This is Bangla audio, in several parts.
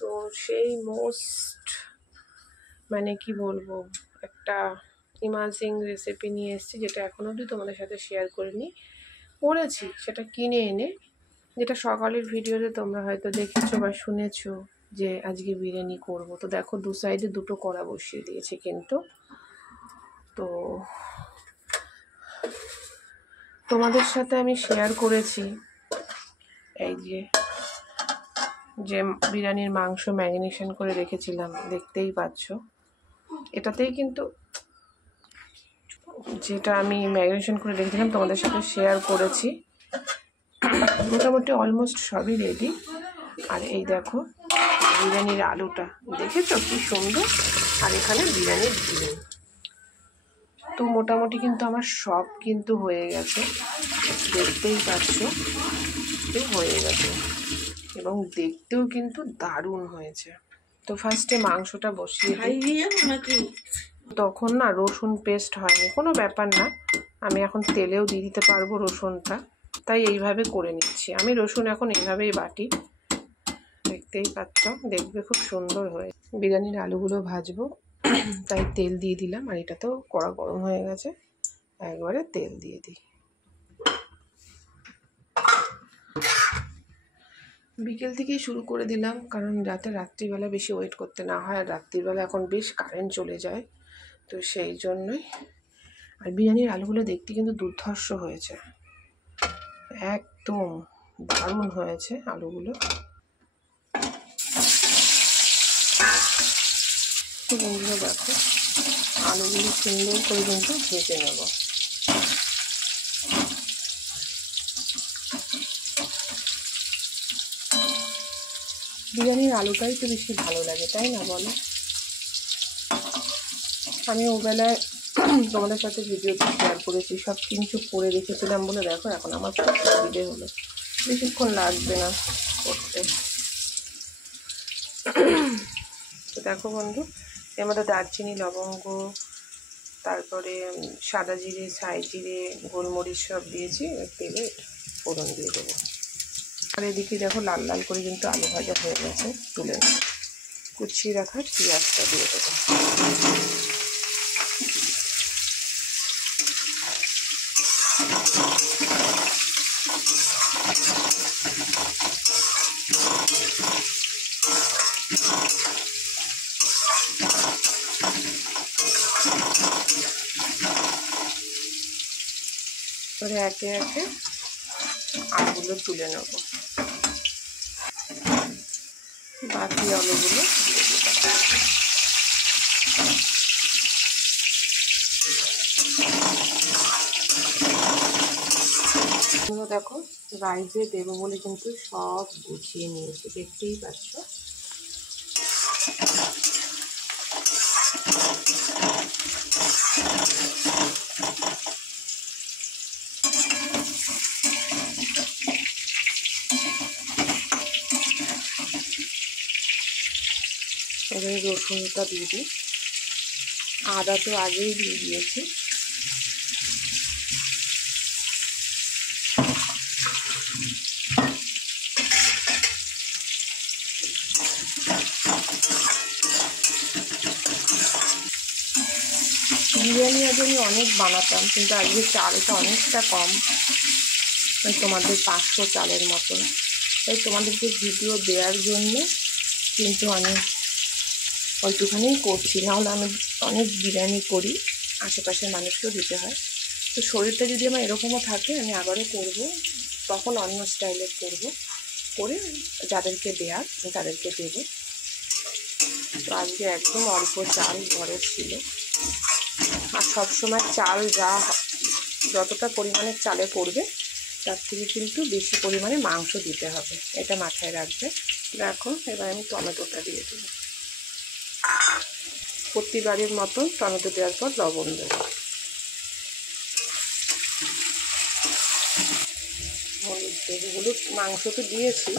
তো সেই মোস্ট মানে কি বলবো একটা ইমাজিং রেসিপি নিয়ে এসেছি, যেটা এখন অবধি তোমাদের সাথে শেয়ার করিনি। করেছি সেটা কিনে এনে, যেটা সকালের ভিডিওতে তোমরা হয়তো দেখেছো বা শুনেছো যে আজকে বিরিয়ানি করব। তো দেখো দু সাইডে দুটো কড়া বসিয়ে দিয়েছি কিন্তু। তো তোমাদের সাথে আমি শেয়ার করেছি এই যে বিরিয়ানির মাংস ম্যারিনেশন করে রেখেছিলাম, দেখতেই পাচ্ছ। এটাতেই কিন্তু যেটা আমি ম্যারিনেশন করে রেখেছিলাম তোমাদের সাথে শেয়ার করেছি, মোটামুটি অলমোস্ট সবই রেডি। আর এই দেখো বিরিয়ানির আলুটা দেখেছো কি সুন্দর, আর এখানে বিরিয়ানির ডিম। তো মোটামুটি কিন্তু আমার সব কিন্তু হয়ে গেছে, দেখতেই পাচ্ছ হয়ে গেছে, এবং দেখতেও কিন্তু দারুণ হয়েছে। তো ফার্স্টে মাংসটা বসিয়ে দিই। তখন না রসুন পেস্ট হয়নি, কোনো ব্যাপার না, আমি এখন তেলেও দিয়ে দিতে পারবো রসুনটা, তাই এইভাবে করে নিচ্ছি। আমি রসুন এখন এইভাবেই বাটি, দেখতেই পাচ্ছ, দেখবে খুব সুন্দর হয়ে। বিরিয়ানির আলুগুলো ভাজবো তাই তেল দিয়ে দিলাম, আর এটা তো কড়া গরম হয়ে গেছে, একবারে তেল দিয়ে দিই। বিকেল থেকেই শুরু করে দিলাম, কারণ যাতে রাত্রিবেলা বেশি ওয়েট করতে না হয়, আর রাত্রিবেলা এখন বেশ কারেন্ট চলে যায়, তো সেই জন্যই। আর বিরিয়ানির আলুগুলো দেখতে কিন্তু দুর্ধর্ষ হয়েছে, একদম দারুণ হয়েছে আলুগুলো। তো বন্ধুরা দেখো আলুগুলো সুন্দর করে কিন্তু ভেজে নেব। বিরিয়ানির আলুটাই তো বেশি ভালো লাগে, তাই না বলো? আমি ওবেলায় তোমাদের সাথে ভিডিওতে শেয়ার করেছি, সব কিছু করে রেখেছিলাম বলে দেখো এখন আমার খুব সুবিধে হলো, বেশিক্ষণ লাগবে না করতে। তো দেখো বন্ধু, এর মধ্যে দারচিনি, লবঙ্গ, তারপরে সাদা জিরে, ছাই জিরে, গোলমরিচ সব দিয়েছি, তেলে ফোড়ন দিয়ে দেবো। আর এদিকে দেখো লাল লাল করে কিন্তু আলু ভাজা হয়ে গেছে, তুলে নেব। কুচিয়ে রাখা পেঁয়াজটা দিয়ে দেবো। এবারে একে একে আলুগুলো তুলে নেব, বাকি আলুগুলো দিয়ে দিলাম। দেখো রাইসে দেবো বলে কিন্তু সব গুছিয়ে নিয়েছি, দেখতেই পাচ্ছ। এবারে রসুনটা দিয়ে দিই, আদা তো আগেই দিয়ে দিয়েছি। বিরিয়ানি আগে আমি অনেক বানাতাম, কিন্তু আজকে চালটা অনেকটা কম, তোমাদের 500 চালের মতন, তাই তোমাদেরকে ভিডিও দেওয়ার জন্য কিন্তু আমি ওইটুখানেই করছি, নাহলে আমি অনেক বিরিয়ানি করি, আশেপাশের মানুষকেও দিতে হয়। তো শরীরটা যদি আমার এরকমও থাকে, আমি আবারও করব, তখন অন্য স্টাইলের করব, করে যাদেরকে দেওয়ার তাদেরকে দেবো। তো আজকে একদম অল্প চাল ঘরে ছিল, আর সবসময় চাল যতটা পরিমাণে চালে পড়বে তার থেকে কিন্তু বেশি পরিমাণে মাংস দিতে হবে, এটা মাথায় রাখবে। দেখো এবার আমি টমেটোটা দিয়ে দেবো, প্রতিবারের মতো টমেটো দেওয়ার পর লবণ দেবো, হলুদ দেবো। হলুদ মাংস তো দিয়েছি,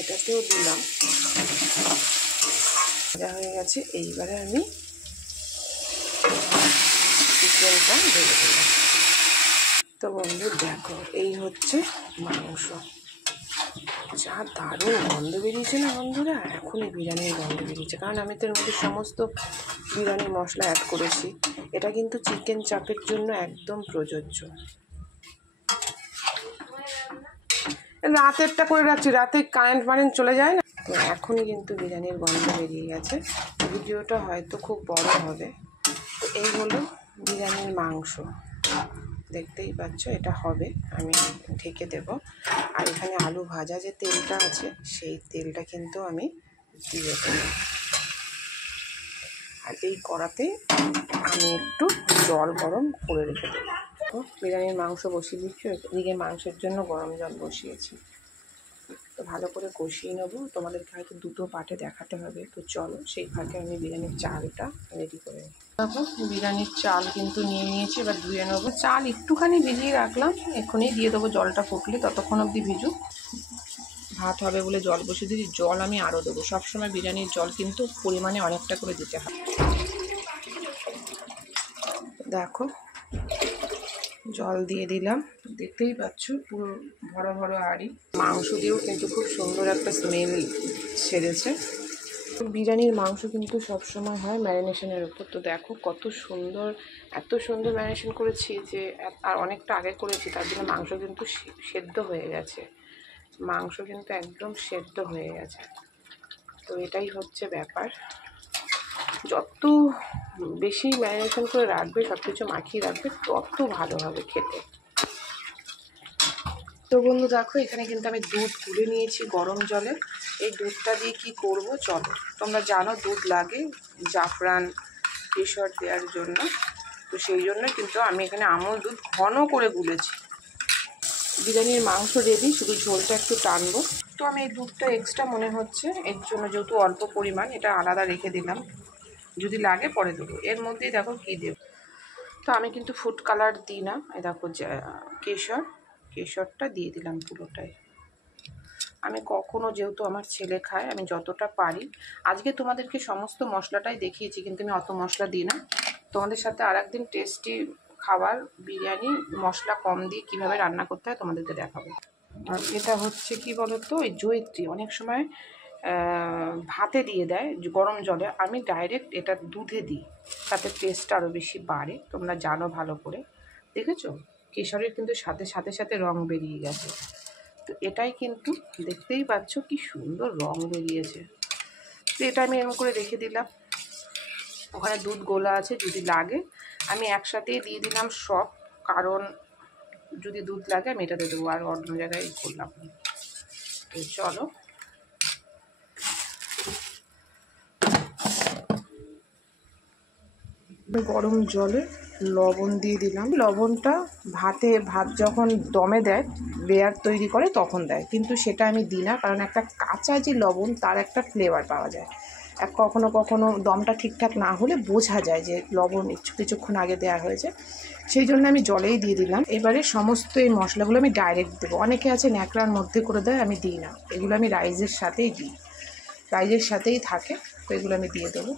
এটাতেও দিলাম, যা হয়ে গেছে। এইবারে আমি চিকেনটা ঢেলে দিলাম। তো বন্ধু দেখো এই হচ্ছে মাংস, যা দারুণ গন্ধ বেরিয়েছে না বন্ধুরা, এখনই বিরিয়ানির গন্ধ বেরিয়েছে, কারণ আমি তো এর মধ্যে সমস্ত বিরিয়ানি মশলা অ্যাড করেছি। এটা কিন্তু চিকেন চাপের জন্য একদম প্রযোজ্য। রাতেরটা করে রাখছি, রাতে কারেন্ট চলে যায় না, তো এখনই কিন্তু বিরিয়ানির গন্ধ বেরিয়ে গেছে। ভিডিওটা হয়তো খুব বড় হবে। তো এই হলো বিরিয়ানির মাংস, দেখতেই পাচ্ছ এটা হবে, আমি ঢেকে দেব। আর এখানে আলু ভাজা যে তেলটা আছে সেই তেলটা কিন্তু আমি দিয়ে দেব। আর এই কড়াতে আমি একটু জল গরম করে রেখে দেবো। বিরিয়ানির মাংস বসিয়ে দিচ্ছি, এদিকে মাংসের জন্য গরম জল বসিয়েছি। তো ভালো করে কষিয়ে নেবো, তোমাদেরকে হয়তো দুটো পার্টে দেখাতে হবে। তো চলো সেই ফাঁকে আমি বিরিয়ানির চালটা রেডি করে নিই। দেখো বিরিয়ানির চাল কিন্তু নিয়ে নিয়েছি, এবার ধুয়ে নেবো। চাল একটুখানি ভিজিয়ে রাখলাম, এক্ষুনি দিয়ে দেবো, জলটা ফুটলে ততক্ষণ অবধি ভিজুক। ভাত হবে বলে জল বসিয়ে দিয়েছি, জল আমি আরও দেবো। সবসময় বিরিয়ানির জল কিন্তু পরিমাণে অনেকটা করে দিতে হয়। দেখো জল দিয়ে দিলাম, দেখতেই পাচ্ছ পুরো ভরা ভরা হাঁড়ি। মাংস দিয়েও কিন্তু খুব সুন্দর একটা স্মেল ছেড়েছে। বিরিয়ানির মাংস কিন্তু সবসময় হয় ম্যারিনেশনের উপর। তো দেখো কত সুন্দর, এত সুন্দর ম্যারিনেশন করেছি যে, আর অনেকটা আগে করেছি, তার জন্য মাংস কিন্তু সেদ্ধ হয়ে গেছে। মাংস কিন্তু একদম সেদ্ধ হয়ে গেছে। তো এটাই হচ্ছে ব্যাপার, যত বেশি ম্যারিনেশন করে রাখবে, সব কিছু মাখিয়ে রাখবে, তত ভালো হবে খেতে। তো বন্ধু দেখো এখানে কিন্তু আমি দুধ গুলে নিয়েছি গরম জলে। এই দুধটা দিয়ে কি করব চলো, তোমরা জানো দুধ লাগে জাফরান কেশর দেওয়ার জন্য। তো সেই জন্য কিন্তু আমি এখানে আমুল দুধ ঘন করে গুলেছি। বিরিয়ানির মাংস রেডি, শুধু ঝোলটা একটু টানবো। তো আমি এই দুধটা এক্সট্রা মনে হচ্ছে, এর জন্য যেহেতু অল্প পরিমাণ, এটা আলাদা রেখে দিলাম, যদি লাগে পরে দেবো। এর মধ্যেই দেখো কী দেব। তো আমি কিন্তু ফুড কালার দিই না, এই দেখো কেশরটা দিয়ে দিলাম পুরোটাই। আমি কখনো, যেহেতু আমার ছেলে খায়, আমি যতটা পারি, আজকে তোমাদেরকে সমস্ত মশলাটাই দেখিয়েছি, কিন্তু আমি অত মশলা দিই না। তোমাদের সাথে আর একদিন টেস্টি খাবার বিরিয়ানি মশলা কম দিয়ে কীভাবে রান্না করতে হয় তোমাদেরকে দেখাবো। আর এটা হচ্ছে কি বলতো, ওই জয়িত্রী অনেক সময় ভাতে দিয়ে দেয় গরম জলে, আমি ডাইরেক্ট এটা দুধে দিই, তাতে টেস্টটা আরও বেশি বাড়ে। তোমরা জানো ভালো করে, দেখেছো কেশরের কিন্তু সাথে সাথে সাথে রং বেরিয়ে গেছে। তো এটাই কিন্তু দেখতেই পাচ্ছ কি সুন্দর রং বেরিয়েছে। তো এটা আমি এরকম করে রেখে দিলাম। ওখানে দুধ গোলা আছে, যদি লাগে আমি একসাথেই দিয়ে দিলাম সব, কারণ যদি দুধ লাগে আমি এটাতে দেবো, আর অন্য জায়গায় করলাম। তো চলো গরম জলে লবণ দিয়ে দিলাম। লবণটা ভাত যখন দমে দেয়, লেয়ার তৈরি করে তখন দেয়, কিন্তু সেটা আমি দিই না, কারণ একটা কাঁচা যে লবণ তার একটা ফ্লেভার পাওয়া যায়। কখনো কখনো দমটা ঠিকঠাক না হলে বোঝা যায় যে লবণ কিছুক্ষণ আগে দেওয়া হয়েছে, সেই জন্য আমি জলেই দিয়ে দিলাম। এবারে সমস্ত এই মশলাগুলো আমি ডাইরেক্ট দেবো। অনেকে আছে ন্যাকড়ার মধ্যে করে দেয়, আমি দিই না, এগুলো আমি রাইসের সাথেই দিই, রাইসের সাথেই থাকে। তো এগুলো আমি দিয়ে দেবো।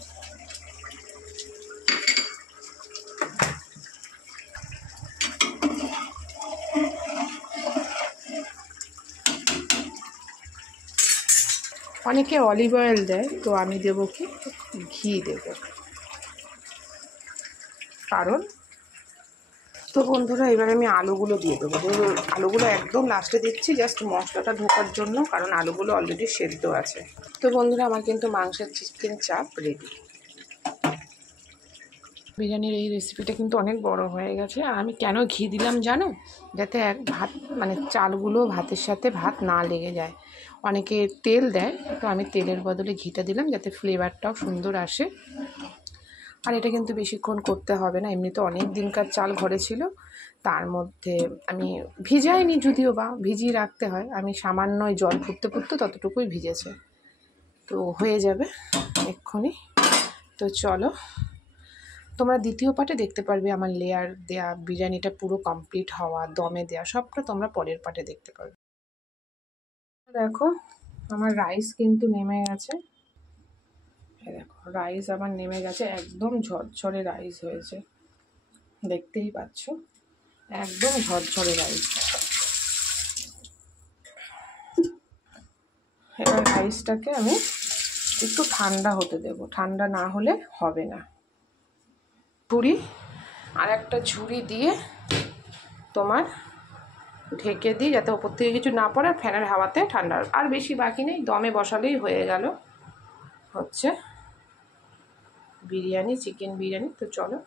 অনেকে অলিভ অয়েল দেয়, তো আমি দেবো কি ঘি দেবো, কারণ। তো বন্ধুরা এবার আমি আলুগুলো দিয়ে দেবো। আলুগুলো একদম লাস্টে দিচ্ছি, জাস্ট মশলাটা ঢোকার জন্য, কারণ আলুগুলো অলরেডি সেদ্ধ আছে। তো বন্ধুরা আমার কিন্তু মাংসের চিকেন চাপ রেডি। বিরিয়ানির এই রেসিপিটা কিন্তু অনেক বড় হয়ে গেছে। আর আমি কেন ঘি দিলাম জানো, যাতে ভাত মানে চালগুলো ভাতের সাথে ভাত না লেগে যায়। অনেকে তেল দেয়, তো আমি তেলের বদলে ঘিটা দিলাম, যাতে ফ্লেভারটাও সুন্দর আসে। আর এটা কিন্তু বেশিক্ষণ করতে হবে না, এমনিতে অনেক দিনকার চাল ঘরে ছিল, তার মধ্যে আমি ভিজাইনি, যদিও বা ভিজিয়ে রাখতে হয়, আমি সামান্য জল ফুটতে ফুটতে ততটুকুই ভিজেছে, তো হয়ে যাবে এক্ষুনি। তো চলো তোমরা দ্বিতীয় পার্টে দেখতে পারবে আমার লেয়ার দেয়া বিরিয়ানিটা পুরো কমপ্লিট হওয়া, দমে দেয়া, সবটা তোমরা পরের পার্টে দেখতে পারবে। দেখো আমার রাইস কিন্তু নেমে গেছে, দেখো রাইস আমার নেমে গেছে, একদম ঝরঝরে রাইস হয়েছে, দেখতেই পাচ্ছ একদম ঝরঝরে রাইস। রাইসটাকে আমি একটু ঠান্ডা হতে দেব, ঠান্ডা না হলে হবে না। ঝুড়ি আর একটা ঝুড়ি দিয়ে তোমার ঢেকে দিই যাতে ওপর থেকে কিছু না পড়ে, ফ্যানের হাওয়াতে ঠান্ডা। আর বেশি বাকি নেই, দমে বসালেই হয়ে গেল হচ্ছে বিরিয়ানি, চিকেন বিরিয়ানি। তো চলো